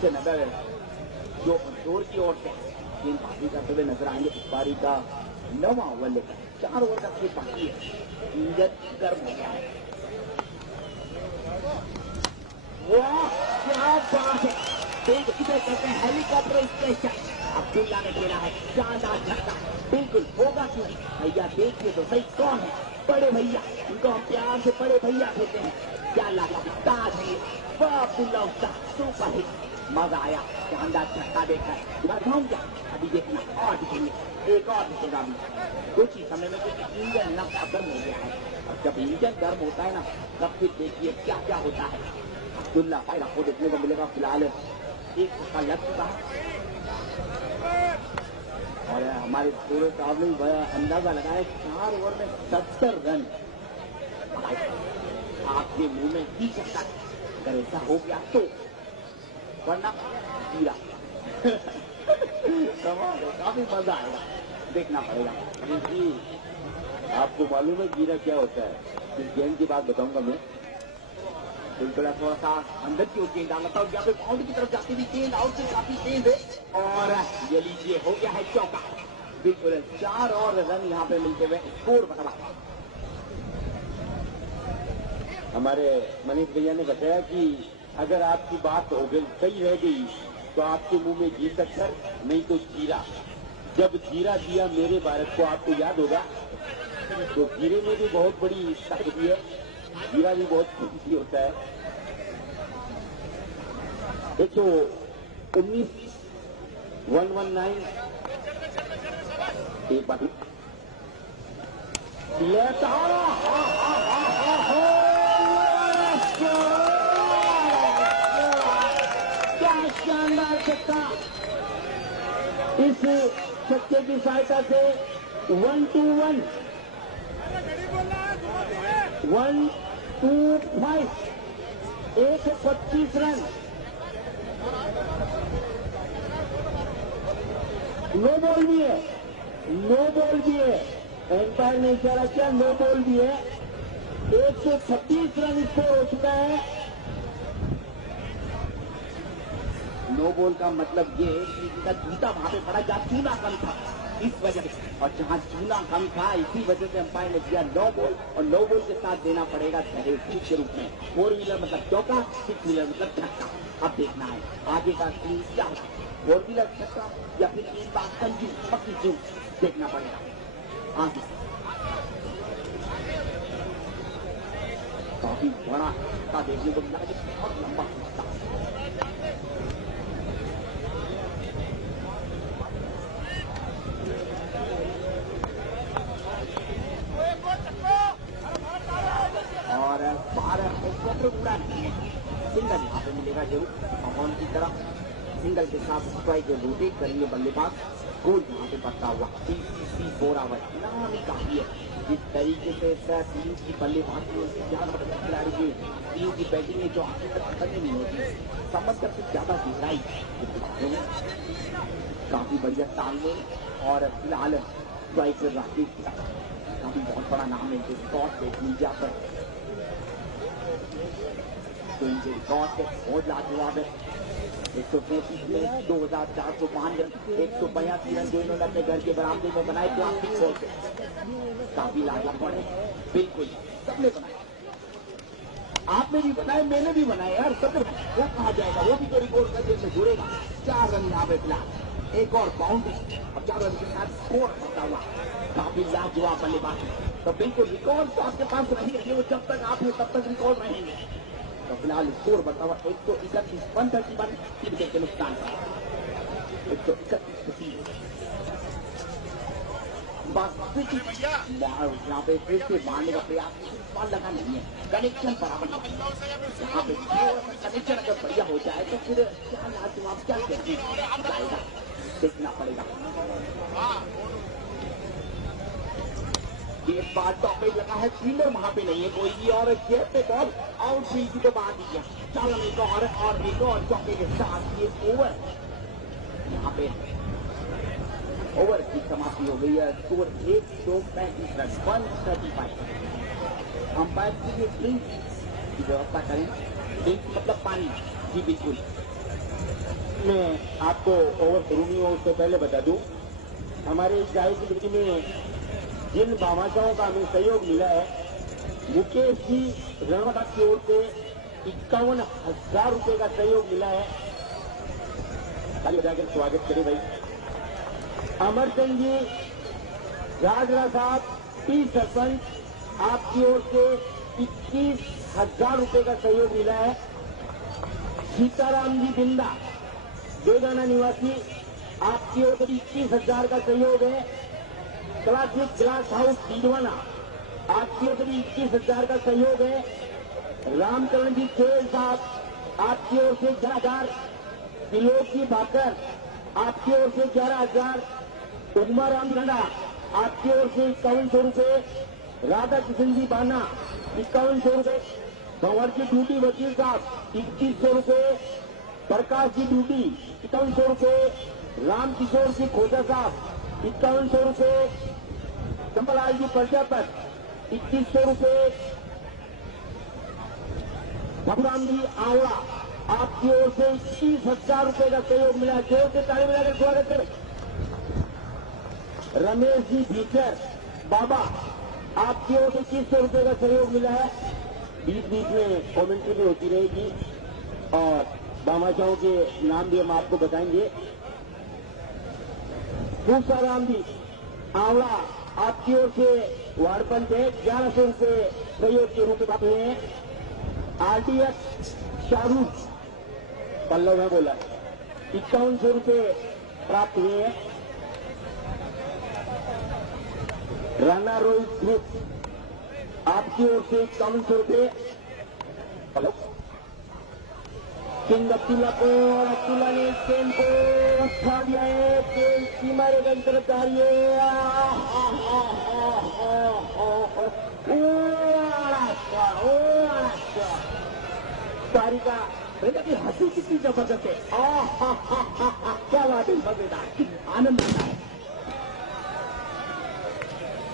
से नगर जो जोर की ओर से गेंद बाजी करते हुए नजर आएंगे। इस बारी का 9वां ओवर लेकर 4 ओवर का खेल बाकी है। इंजन गर्म हो गया है। वाह क्या बात है, इसे कहते हैं हेलीकॉप्टर स्पेशल। अब्दुल्ला ने खेला है शानदार छक्का। बिल्कुल होगा क्यों भैया, देखिए तो सही कौन है बड़े भैया, उनको हम प्यार से बड़े भैया कहते हैं। क्या लाजवाब है वह अब्दुल्ला, उसका सुपर हिट। मजा आया शानदार छक्का देखकर। बताऊं क्या, अभी देखना और दिखेंगे, एक और दिखेगा अभी कुछ ही समय में, क्योंकि इंजन नक्शा गर्म हो गया है। और जब इंजन गर्म होता है ना, तब फिर देखिए क्या क्या होता है। अब्दुल्ला भाई आपको देखने को मिलेगा। फिलहाल एक छक्का लग चुका है और हमारे पूरे साहब ने अंदाजा लगाया 4 ओवर में 70 रन। आपके मुंह में ही सकता है अगर ऐसा हो गया तो, वरना गिरा। काफी मजा आएगा, देखना पड़ेगा। जी आपको मालूम है गिरा क्या होता है? इस गेंद की बात बताऊंगा मैं। बिल्कुल थोड़ा सा अंदर की ओर गेंद डालना था, या फिर बाउंड्री की तरफ जाती हुई गेंद आउट से काफी तेज है। और ये लीजिए हो गया है चौका। बिल्कुल 4 और रन यहाँ पे मिलते हुए स्कोर बना। हमारे मनीष भैया ने बताया कि अगर आपकी बात हो गई सही रह गई तो आपके मुंह में घी शक्कर, नहीं तो जीरा। जब जीरा दिया मेरे भारत को, आपको याद होगा, तो जीरे में भी बहुत बड़ी ताकत है, जीरा भी बहुत कीमती होता है। 119 119 एक बार शानदार छक्का। इस छक्के की सहायता से 1-2-1 1-2-5 125 रन। नो बॉल भी है, नो बॉल भी है, एम्पायर ने इशारा किया नो बॉल भी है। 136 रन स्कोर हो चुका है। नो बॉल का मतलब ये कि इनका जूता वहां पे पड़ा जहां चूना कम था, इस वजह से, और जहां चूना कम था इसी वजह से अंपायर ने दिया नो बॉल। और नो बॉल के साथ देना पड़ेगा पेनल्टी के रूप में। 4 व्हीलर मतलब चौका, 6 व्हीलर मतलब छक्का। अब देखना है आगे का सीन क्या होगा, 4 व्हीलर छक्का या फिर इस बात कंजू पक्की चूक, देखना पड़ेगा आगे। काफी बड़ा छक्का देखने को मिला, बहुत लंबा छक्का। और 12 हेलीकॉप्टर उड़ा नहीं है, सिंगल यहाँ पे मिलेगा जरूर माहौल की तरफ। सिंगल के साथ स्ट्राइक रोटेट करेंगे बल्लेबाज। गोल यहाँ पे पड़ता हुआ PCC 4 आवर नाम ही काफी है। जिस तरीके से टीम की बल्लेबाजी होती है, खिलाड़ी की टीम की बैटिंग में जो आगे तक खत्म नहीं होती, समझकर से ज्यादा गहराई काफी बढ़िया तालमेल। और फिलहाल स्ट्राइक राकेश काफी बहुत बड़ा नाम है, स्कॉट देख लीजिए पर तो इनके रिकॉर्ड के बहुत लाजवाब है। 135 में 2405 रन, 182 रन जो इन्होंने अपने घर के बरामदे में बनाए प्लास्टिक बॉल से, काफी लाजवाब है। बिल्कुल सबने बनाए, आपने भी बनाए, मैंने भी बनाए यार, सबने वो कहा जाएगा, वो भी तो रिकॉर्ड करने से जुड़ेगा। 4 रन यहाँ पे फिलहाल, एक और बाउंड्री और 4 रन के साथ स्कोर होता हुआ काफी लाजवाब बल्लेबाजी। तो बिल्कुल रिकॉर्ड तो आपके पास रहेंगे, वो जब तक आप हैं तब तक रिकॉर्ड रहेंगे। तो फिलहाल स्कोर बढ़ता हुआ 131 131 3 विकेट के नुकसान पर 131 यहाँ पे फिर से मारने का प्रयास, बॉल लगा नहीं है, कनेक्शन बराबर नहीं। यहाँ पे कनेक्शन अगर बढ़िया हो जाए तो फिर क्या लाजवाब क्या जाएगा, देखना पड़ेगा। एक बार टॉपिक लगा है, फील्डर वहां पे नहीं है कोई भी, और जेब पे बॉल आउटफील्ड की तो बात ही है। चलो एक और चौके के साथ ये ओवर, यहाँ पे ओवर की समाप्ति हो गई है। Score 135 run 135। अंपायर के लिए ड्रिंक की व्यवस्था करें, ड्रिंक मतलब पानी जी बिल्कुल। में आपको ओवर शुरू नहीं हो उससे पहले बता दूं, हमारे इस गाय की बिक्री में जिन भामाशाओं का हमें सहयोग मिला है, मुकेश जी रणवटा की ओर से 51,000 रुपए का सहयोग मिला है। ताली बजाकर स्वागत करें भाई। अमरचंद जी राजरा साहब पी सरपंच, आपकी ओर से 21,000 रुपए का सहयोग मिला है। सीताराम जी बिंदा बेगाना निवासी, आपकी ओर से 21,000 का सहयोग है। क्लासिक ग्लास हाउस डीडवाना, आपकी ओर से 21,000 का सहयोग है। रामचरण जी खेल साहब, आपकी ओर से 11,000। त्रिलोकी भाकर, आपकी ओर से 11,000। उमा राम झंडा, आपकी ओर से 5100 रुपए। राधा किशन जी बाना 5100 रुपए। भंवर की ड्यूटी वकील साहब 2100 रुपए। प्रकाश जी ड्यूटी 5100 रुपए। राम किशोर जी खोजा साहब 5100 रुपए। चंपलाल जी प्रजापत 2100 रुपए। भगवान जी आवड़ा, आपकी ओर से 21,000 रुपए का सहयोग मिला है। जोर से ताली बजाकर स्वागत करें। रमेश जी भीतर बाबा, आपकी ओर से 2100 रुपए का सहयोग मिला है। बीच बीच में कमेंट्री भी होती रहेगी और भामाशाहों के नाम भी हम आपको बताएंगे। राम जी आवड़ा, आपकी ओर से वार्ड पंचायत 1100 रुपए सहयोग के रूप में बात हुए हैं। आरटीएफ शाहरुख पल्लव में बोला 5100 रुपए प्राप्त हुए हैं। राणा रोहित ग्रुप, आपकी ओर से 5100 रुपए। हेलो किंग अब्दुल्ला को, और अब्दुल्ला ने स्पेन को उठा दिया है। तेल सीमा रेखा की तरफ जा रही है। तारिका बेटा की हंसी कितनी जबरदस्त है। क्या बात है, मजेदार, आनंद आता है।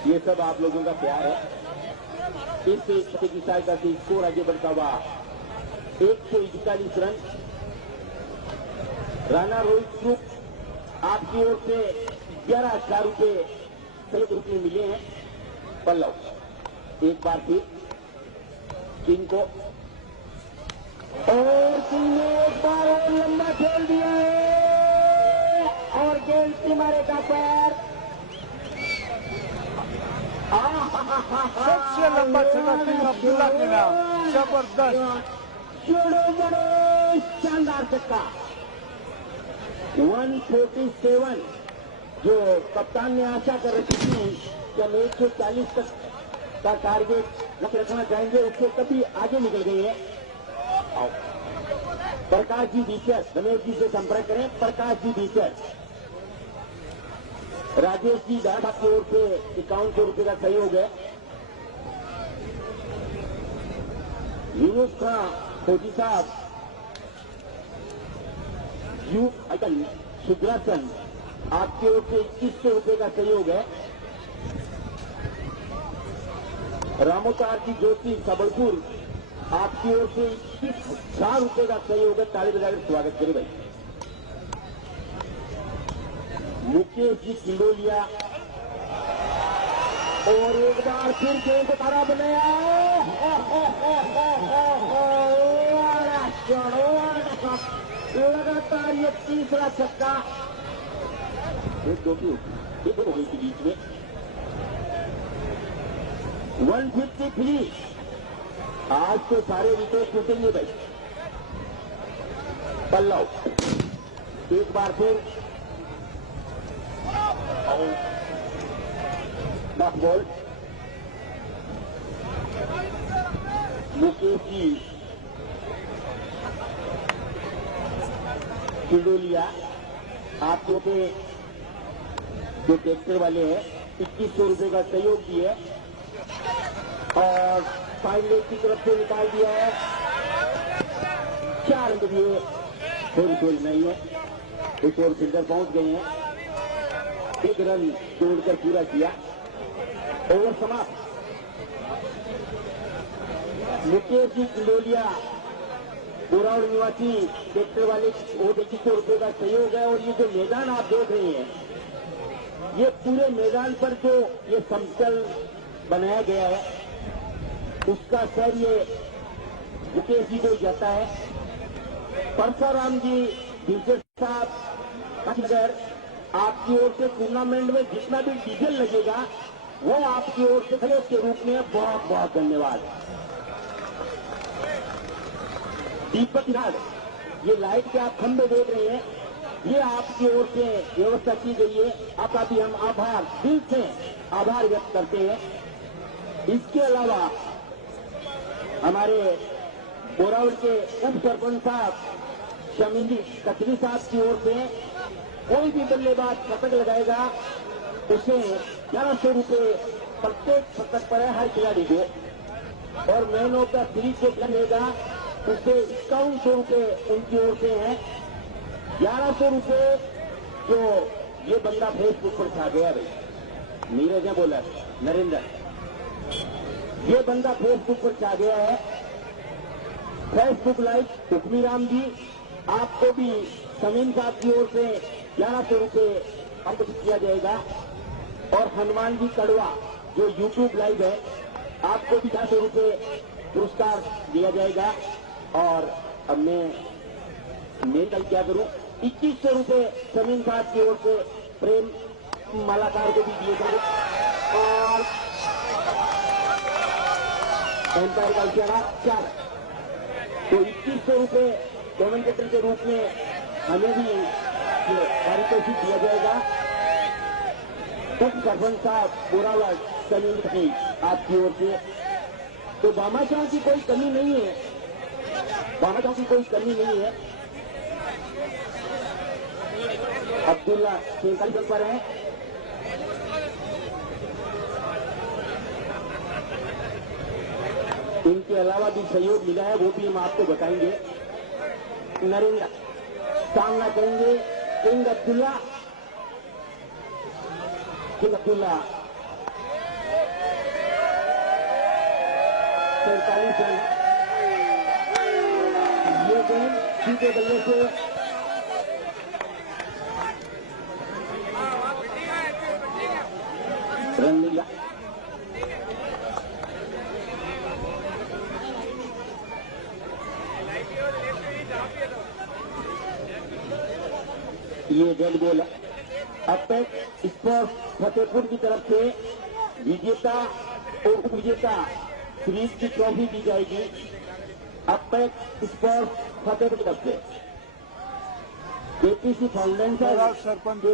ये सब आप लोगों का प्यार है। इस की सहायता से स्कोर आगे बढ़ता हुआ 141 रन। राणा रोहित ग्रुप, आपकी ओर से 11,000 रुपए सहयोग रूप में मिले हैं। पल्लव एक बार फिर किंग को, और किंग ने एक बार और लंबा खेल दिया है और गेंद सीमा रेखा पर। सबसे लंबा छक्का किंग अब्दुल्ला के नाम, जबरदस्त, बड़े शानदार छक्का। 147, जो कप्तान ने आशा कर रखी थी कि हम 140 तक का टारगेट रखना चाहेंगे, उससे कभी आगे निकल गई है। प्रकाश जी बीचर, रमेश जी से संपर्क करें। प्रकाश जी बीचर, राजेश जी दादा की ओर से 5100 रुपए का सहयोग है। यूनुस खां फौजी साहब, यू अटल सुग्रासन, आपकी ओर से 2100 रुपए का सहयोग है। रामोतार जी ज्योति सबलपुर, आपकी ओर से 21,000 रुपए का सहयोग है। ताली बजाकर स्वागत करें भाई। मुकेश जी किंडोलिया, और एक बार फिर गेंद को तारा बनाया। लगातार ये तीसरा छक्का। एक दो हो गई थी बीच में। 153, आज तो सारे विकेट टूटेंगे भाई। पल्लव एक बार फिर बॉल। मुकेश जी किंडोलिया, आपको पे जो ट्रैक्टर वाले हैं 2100 रुपए का सहयोग दिए और फाइन लेग की तरफ से निकाल दिया है। 4 रन दिए, थोड़ी नहीं है। एक और फील्डर पहुंच गए हैं। 1 रन जोड़कर पूरा किया। ओवर समाप्त। मुकेश जी किंडोलिया बोरावल निवासी ट्रैक्टर वाले वो 2100 रुपये का सहयोग है। और ये जो मैदान आप देख रहे हैं, ये पूरे मैदान पर जो ये समतल बनाया गया है, उसका सर ये मुकेश जी को जाता है। परसाराम जी डीजल साहब, अगर आपकी ओर से टूर्नामेंट में जितना भी डीजल लगेगा वो आपकी ओर से सहयोग के रूप में बहुत बहुत धन्यवाद। दीपक नाग, ये लाइट के आप खंभे देख रहे हैं, ये आपकी ओर से व्यवस्था की गई है। आपका भी हम आभार, दिल से आभार व्यक्त करते हैं। इसके अलावा हमारे बोरावल के उप सरपंच साहब शमीली कचरी साहब की ओर से कोई भी बल्लेबाज शतक लगाएगा उसे 1100 रुपये प्रत्येक शतक पर है हर खिलाड़ी को। और मैन ऑफ द सीरीज जो लगेगा उसे 5100 रुपये उनकी ओर से है। 1100 रुपये जो ये बंदा फेसबुक पर छा गया भाई, नीरज ने बोला, नरेंद्र, ये बंदा फेसबुक पर छा गया है। फेसबुक लाइव हुक्मीराम जी, आपको भी समीन साहब की ओर से 1100 रुपये अंकित किया जाएगा। और हनुमान जी कड़वा जो यूट्यूब लाइव है, आपको भी 1100 रुपये पुरस्कार दिया जाएगा। और अब मैं कल क्या करूं, 2100 रुपये समीन साहब की ओर से प्रेम मालाकार को भी दिए जाएंगे। और एम्पायर का इशारा 4, तो 2100 रुपये कमेंटेटर के रूप में हमें भी पारितोषिक दिया जाएगा। उप सरपंच साहब बोरावल सलीम की आपकी ओर से। तो भामाशाह की कोई कमी नहीं है, भामाशाह की कोई कमी नहीं है। अब्दुल्ला 43 पर है। इनके अलावा भी सहयोग मिला है, वो भी हम आपको बताएंगे। नरेंद्र सामना करेंगे king Abdullah, king Abdullah 43 run. ये गेंद सीधे बल्ले से रन मिला। ये डेड बॉल है। अब तक स्पोर्ट्स फतेहपुर की तरफ से विजेता और उप विजेता सीरीज की ट्रॉफी दी जाएगी। अब तक स्पोर्ट्स फतेहपुर की तरफ से केपीसी फाउंडेशन के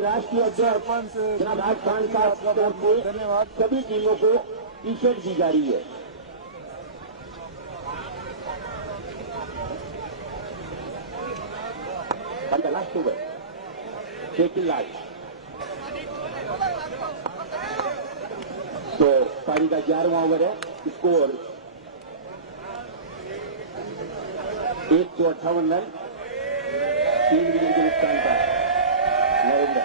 राष्ट्रीय अध्यक्ष जनाब राज खान साहब की तरफ से सभी टीमों को टी शर्ट दी जा रही है। लास्ट ओवर शेकिल लाल, तो पारी का 11वां ओवर है। स्कोर 158 रन, 3 विकेट के नुकसान पर। नरेंद्र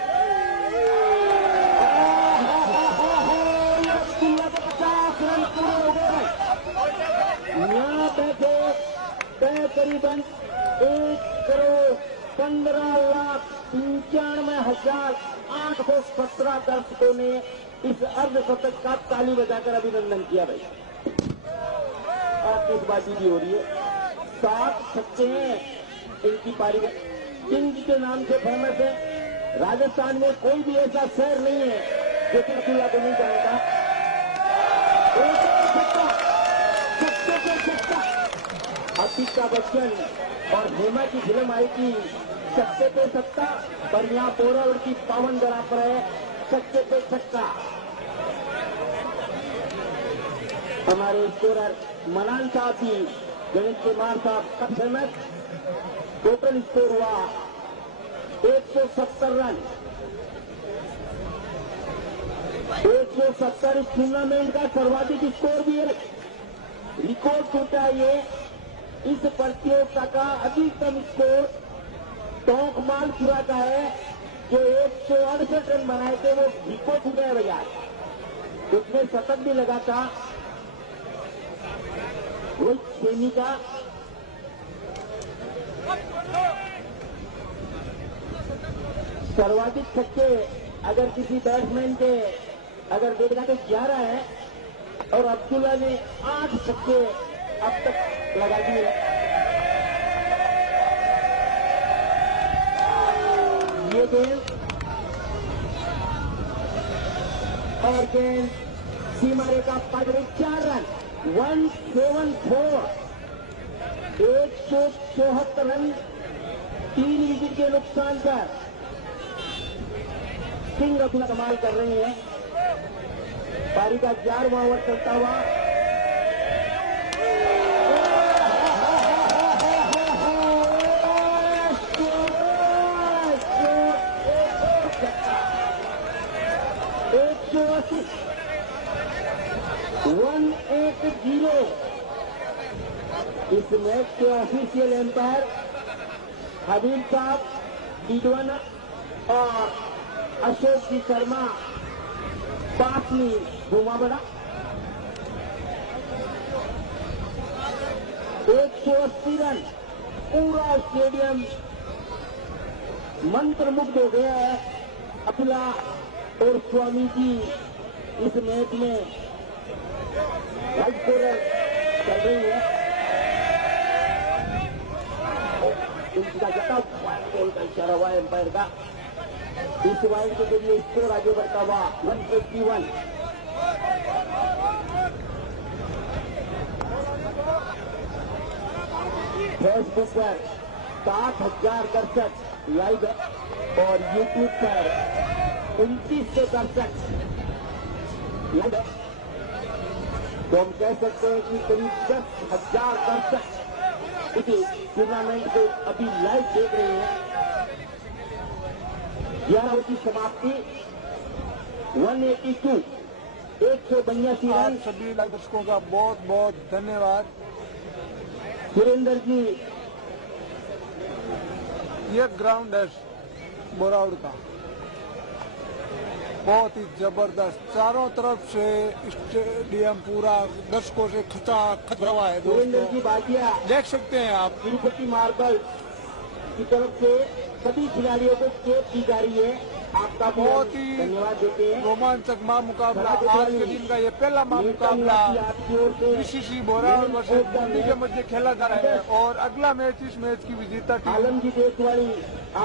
50 रन पूरे हो गए। यहाँ बैठे तकरीबन 1,15,95,817 दर्शकों ने इस अर्धशतक का ताली बजाकर अभिनंदन किया। भाई आपकी इस बाजी भी हो रही है। 7 छक्के हैं इनकी पारी में। किंग के नाम से फेमस है। राजस्थान में कोई भी ऐसा शहर नहीं है जो अब्दुल्ला को नहीं जानता। अमिताभ बच्चन और हेमा की फिल्म आई थी छक्के पे सत्ता, पर यहाँ बोरावल की पावन धरा पर है छक्के पे छक्का। हमारे स्कोरर मनान साहब भी गणित के मार साहब का फेमस। टोटल स्कोर हुआ 170 रन। 170 इस टूर्नामेंट का सर्वाधिक स्कोर भी है। रिकॉर्ड टूटा ये। इस प्रतियोगिता का अधिकतम स्कोर टोंकमाल पुरा का है, जो 168 रन बनाए थे। वो रिकॉर्ड टूटा है भैया। उसमें शतक भी लगा था रोहित सैनी का। सर्वाधिक छक्के अगर किसी बैट्समैन के अगर देखना तो 11 है और अब्दुल्ला ने 8 छक्के अब तक लगा दिए। ये गेंद और गेंद सीमा रेखा पर 4 रन 174 174 रन 3 विकेट के नुकसान पर सिंह अपना कमाल कर रहे हैं। पारी का 11वां ओवर चलता हुआ एक 180। इस मैच के ऑफिशियल एम्पायर हबीब साहब डीडवन और अशोक जी शर्मा पासनी घुमावड़ा 180 रन। पूरा स्टेडियम मंत्रमुग्ध हो गया है। अब्दुल्ला और स्वामी जी इस मैच में वाइड स्कोरर चल रही है। उनका जता गोल का इशारा हुआ एम्पायर का। इस वाइड के जरिए स्कोर आगे बढ़ता हुआ 151। फेसबुक पर 7,000 दर्शक लाइव है और यूट्यूब पर 2900 दर्शक लाइव है। तो हम कह सकते हैं कि करीब 10,000 दर्शक इस टूर्नामेंट को अभी लाइव देख रहे हैं। 11 की समाप्ति 182 182 रन। सभी दर्शकों का बहुत बहुत धन्यवाद। सुरेंद्र जी ये ग्राउंड है बोरावड़ का, बहुत ही जबरदस्त। चारों तरफ से स्टेडियम पूरा दर्शकों से खचाखच भरा हुआ है। सुरेंद्र जी दोस्तों बाजिया देख सकते हैं आप, तिरुपति मार्बल की तरफ से सभी खिलाड़ियों को केप दी जा रही है। आपका बहुत ही धन्यवाद देते हैं। रोमांचक मुकाबला। आज के दिन का ये पहला मुकाबला बीसीसी बोरावड़ वर्सेस मंडी के मध्य खेला जा रहा है और अगला मैच इस मैच की विजेता टीम आलम जी देशवाड़ी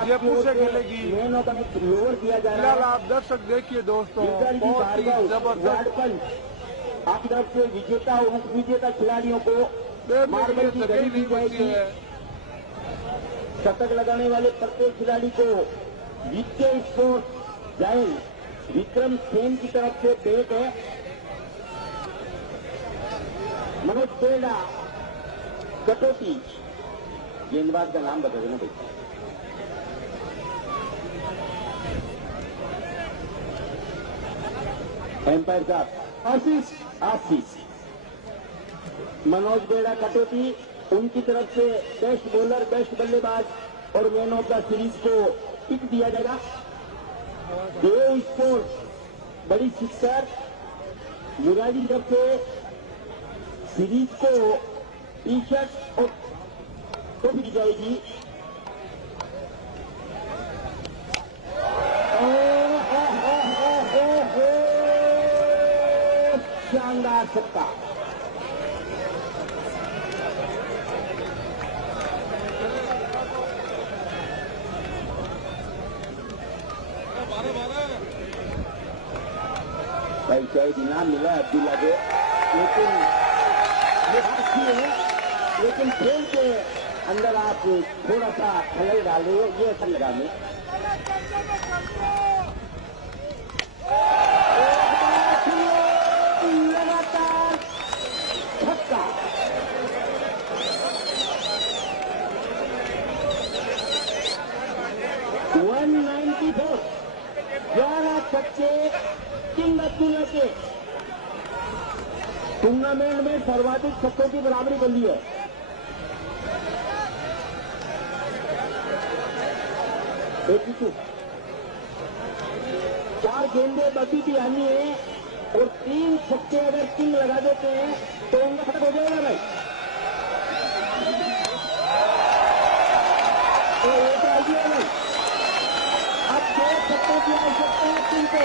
जयपुर से खेलेगी। Man of the match lower किया जा रहा फिलहाल है। आप दर्शक देखिए दोस्तों, इंदर जी बहुत ही भार्गव जबरदस्त। वार्डपंच आपकी तरफ से विजेता और उप विजेता खिलाड़ियों को मार्बल की घड़ी दी जाएगी। शतक लगाने वाले प्रत्येक खिलाड़ी को विजय स्पोर्ट्स जायंट विक्रम सेन की तरफ से भेंट है। मनोज बेड़ा कटोती, गेंदबाज का नाम बता देना भाई। एम्पायर साहब आशीष मनोज बेड़ा कटोती, उनकी तरफ से बेस्ट बॉलर बेस्ट बल्लेबाज और मैन ऑफ द सीरीज को पिक दिया जाएगा। देव स्पोर्ट्स बड़ी सिस्टर मुरारी की तरफ से सीरीज को टी शर्ट और ट्रॉफी दी जाएगी। शानदार छक्का। भाई शायद इनाम मिला अब्दुल्ला को, लेकिन ये अच्छी है, लेकिन खेल के अंदर आप थोड़ा सा खलल डाल रहे हो, ये अच्छा लगा हमें। लगातार छक्का। छक्के किंग अब्दुल्ला के टूर्नामेंट में सर्वाधिक छक्कों की बराबरी कर ली है। चार गेंदे बाकी भी आनी है और 3 छक्के अगर किंग लगा देते हैं तो उनका खत्म हो जाएगा भाई। की आवश्यकता है टीम को,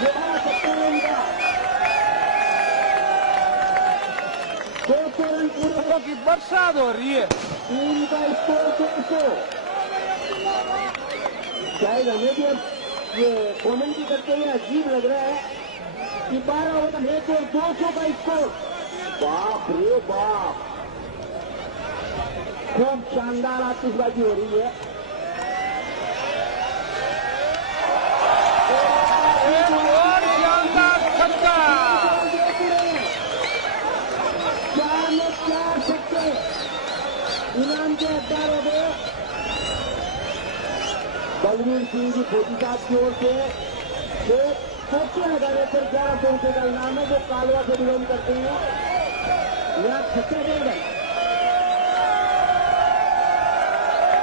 बढ़ा सकते हैं इनका 200 रन पूरे की बरसात हो रही है। टीम का स्कोर 200। शायद हमें भी अब ये कॉमेंट्री करते हुए अजीब लग रहा है कि 12 ओवर है तो 200 का स्कोर। बाप रे बाप, खूब शानदार आतिशबाजी हो रही है। एक और शानदार छक्का। 4 में 4 छक्के इनाम के हकदार हो गए। बलवीर सिंह जी खोजी साहब की ओर से सोचे लगाने पर 1100 रुपये का इनाम है, जो कालवा से बिलोंग करते हैं। यहाँ छक्के दे गए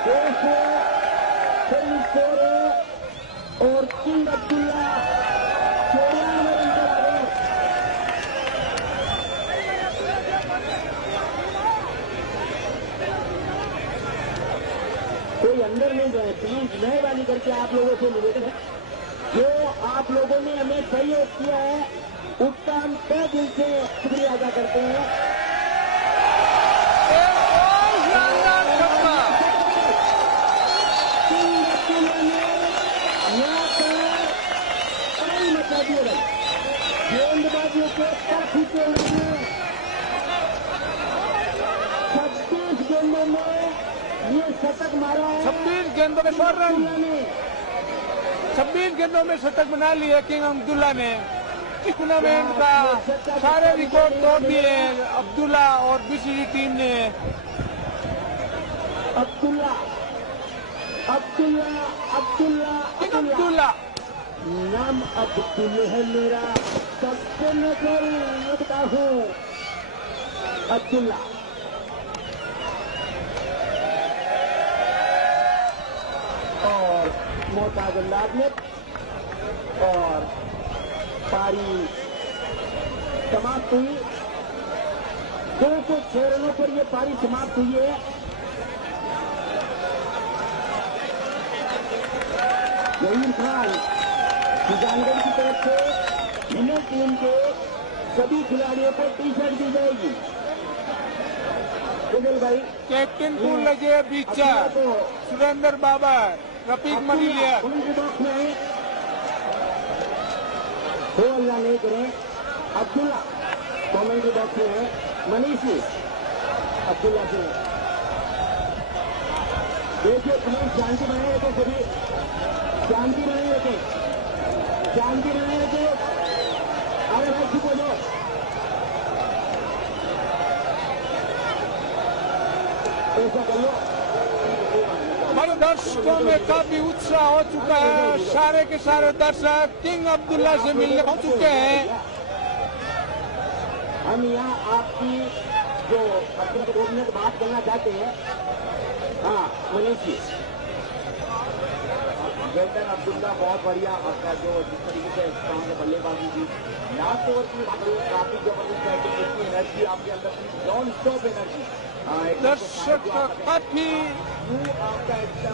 200 और किंग अब्दुल्ला 94 रन पर आ गए। कोई अंदर नहीं गए, प्लीज मेहरबानी करके आप लोगों से निवेदन है, जो आप लोगों ने हमें सहयोग किया है उसका हम तहे दिल से शुक्रिया अदा करते हैं। एक और शानदार छक्का। किंग अब्दुल्ला ने यहाँ पर कई मचा दिए रन, गेंदबाजियों के पर खींचे उन्होंने 26 गेंदों में ये शतक मारा है। 26 गेंदों में 100 रन, 26 गेंदों में शतक बना लिए किंग अब्दुल्ला ने। इस टूर्नामेंट का सारे रिकॉर्ड तोड़ दिए अब्दुल्ला और बीसीसी टीम ने। अब्दुल्ला अब्दुल्ला अब्दुल्ला किंग अब्दुल्ला नाम अब्दुल है मेरा, सबसे नजर रखता हूँ अब्दुल्ला। और मोहताज अंदाज में और पारी समाप्त हुई। 206 रनों पर यह पारी समाप्त हुई है। जहीर खान सुजानगढ़ की तरफ से विनर टीम के सभी खिलाड़ियों को टी शर्ट दी जाएगी। सुनील भाई, कैप्टन को लगे बीचा, सुरेंद्र बाबा, रफीक मलिया। कमेंट्री बॉक्स में हो अल्लाह नहीं करे, अब्दुल्ला कमेंट्री बॉक्स में है। मनीषी अब्दुल्ला से देखिए, प्लीज शांति बनाए रखें, सभी शांति बनाए रखें, शांति बनाए रखें। अरे भाई चुप हो जाओ। ऐसा कर लो। हमारे दर्शकों में काफी उत्साह हो चुका है। सारे के सारे दर्शक किंग अब्दुल्ला से मिलने पहुंच चुके हैं। हम यहाँ आपकी जो अपने को 2 मिनट बात करना चाहते हैं। हाँ मनीष जी। वेल्डन अब्दुल्ला, बहुत बढ़िया आपका जो जिस तरीके से स्ट्रॉन्ग बल्लेबाजी की, लास्ट ओवर की काफी जबरदस्त बैटिंग, इतनी एनर्जी आपके अंदर थी, नॉन स्टॉप एनर्जी। दर्शक काफी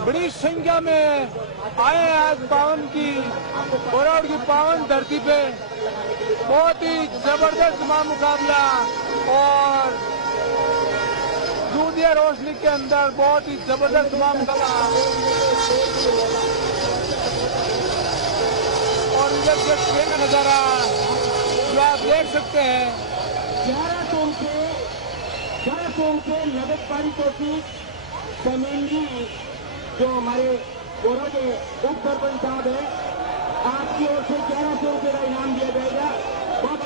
बड़ी संख्या में आए हैं आज पावन की बोरावड़ की पावन धरती पे। बहुत ही जबरदस्त मुकाबला और दूधिया रोशनी के अंदर बहुत ही जबरदस्त मुकाबला। और इधर से ट्रेन का नजारा जो आप देख सकते हैं। 1100 के नगद पारी ट्रॉफी समेंगी जो हमारे गोरा के उप सरपंच साहब है, आपकी ओर से 1100 रुपये का इनाम दिया जाएगा। बहुत